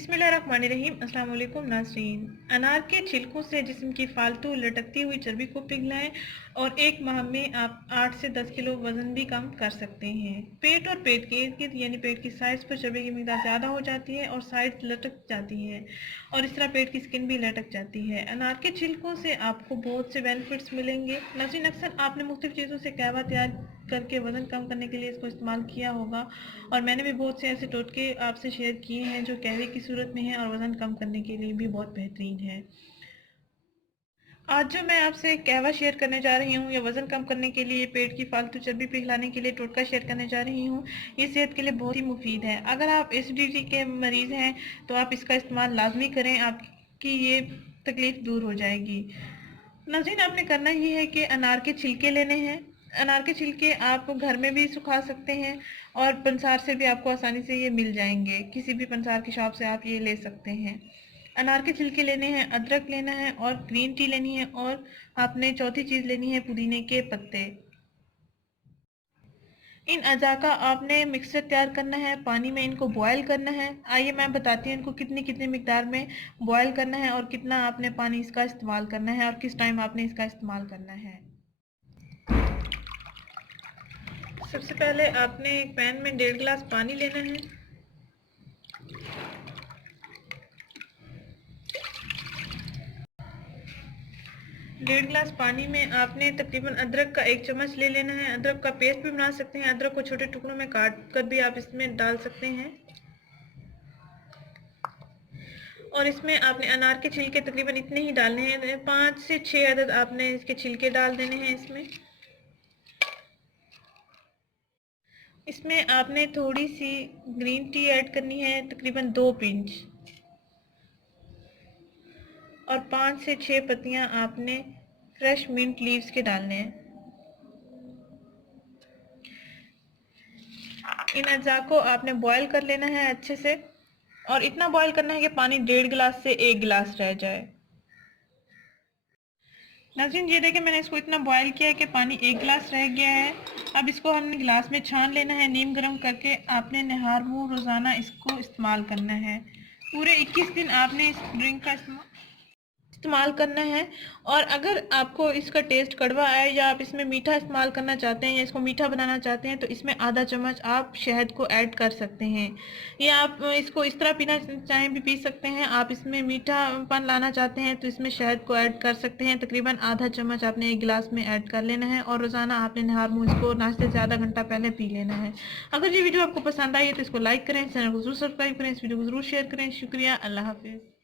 बिस्मिल्लाहिर्रहमानिर्रहीम। अस्सलाम वालेकुम नाज़रीन। अनार के छिलकों से जिस्म की फालतू लटकती हुई चर्बी को पिघलाएं और 1 माह में आप 8 से 10 किलो वज़न भी कम कर सकते हैं। पेट और पेट के इर्द गिर्द यानी पेट की साइड्स पर चर्बी की मिकदार ज़्यादा हो जाती है और साइड्स लटक जाती है और इस तरह पेट की स्किन भी लटक जाती है। अनार के छिलकों से आपको बहुत से बेनिफिट्स मिलेंगे। नाज़रीन, अक्सर आपने मुख्तलिफ चीज़ों से कहवा तैयार करके वज़न कम करने के लिए इसको इस्तेमाल किया होगा और मैंने भी बहुत से ऐसे टोटके आपसे शेयर किए हैं जो कहवे की सूरत में हैं और वज़न कम करने के लिए भी बहुत बेहतरीन है। आज जो मैं आपसे कहवा शेयर करने जा रही हूँ या वज़न कम करने के लिए पेट की फालतू चर्बी पिघलाने के लिए टोटका शेयर करने जा रही हूँ, ये सेहत के लिए बहुत ही मुफीद है। अगर आप एसिडिटी के मरीज़ हैं तो आप इसका इस्तेमाल लाजमी करें, आपकी ये तकलीफ़ दूर हो जाएगी। नाज़रीन, आपने करना ही है कि अनार के छिलके लेने हैं। अनार के छिलके आप घर में भी सुखा सकते हैं और पंसार से भी आपको आसानी से ये मिल जाएंगे। किसी भी पंसार की शॉप से आप ये ले सकते हैं। अनार के छिलके लेने हैं, अदरक लेना है और ग्रीन टी लेनी है और आपने चौथी चीज़ लेनी है पुदीने के पत्ते। इन अज़ा का आपने मिक्सचर तैयार करना है, पानी में इनको बॉयल करना है। आइए मैं बताती हूँ इनको कितनी कितनी मिकदार में बॉयल करना है और कितना आपने पानी इसका इस्तेमाल करना है और किस टाइम आपने इसका इस्तेमाल करना है। सबसे पहले आपने एक पैन में 1.5 गिलास पानी लेना है। डेढ़ गिलास पानी में आपने तकरीबन अदरक का 1 चम्मच ले लेना है। अदरक का पेस्ट भी बना सकते हैं, अदरक को छोटे टुकड़ों में काट कर भी आप इसमें डाल सकते हैं। और इसमें आपने अनार के छिलके तकरीबन इतने ही डालने हैं, 5 से 6 अदद आपने इसके छिलके डाल देने हैं। इसमें आपने थोड़ी सी ग्रीन टी ऐड करनी है, तकरीबन 2 पिंच, और 5 से 6 पत्तियां आपने फ्रेश मिंट लीव्स के डालने हैं। इन अज्जा को आपने बॉईल कर लेना है अच्छे से और इतना बॉईल करना है कि पानी 1.5 गिलास से 1 गिलास रह जाए। नाज़रीन, ये देखिए मैंने इसको इतना बॉईल किया है कि पानी 1 गिलास रह गया है। अब इसको हमने गिलास में छान लेना है। नीम गर्म करके आपने नहार मुँह रोज़ाना इसको इस्तेमाल करना है। पूरे 21 दिन आपने इस ड्रिंक का इस्तेमाल करना है। और अगर आपको इसका टेस्ट कड़वा आए या आप इसमें मीठा इस्तेमाल करना चाहते हैं या इसको मीठा बनाना चाहते हैं तो इसमें आधा चम्मच आप शहद को ऐड कर सकते हैं, या आप इसको इस तरह पीना चाहें भी पी सकते हैं। आप इसमें मीठापन लाना चाहते हैं तो इसमें शहद को ऐड कर सकते हैं। तकरीबन आधा चम्मच आपने 1 गिलास में ऐड कर लेना है और रोज़ाना आपने नहार मुँह इसको नाश्ते से आधा घंटा पहले पी लेना है। अगर ये वीडियो आपको पसंद आई है तो इसको लाइक करें, चैनल को जरूर सब्सक्राइब करें, इस वीडियो को जरूर शेयर करें। शुक्रिया, अल्लाह हाफिज़।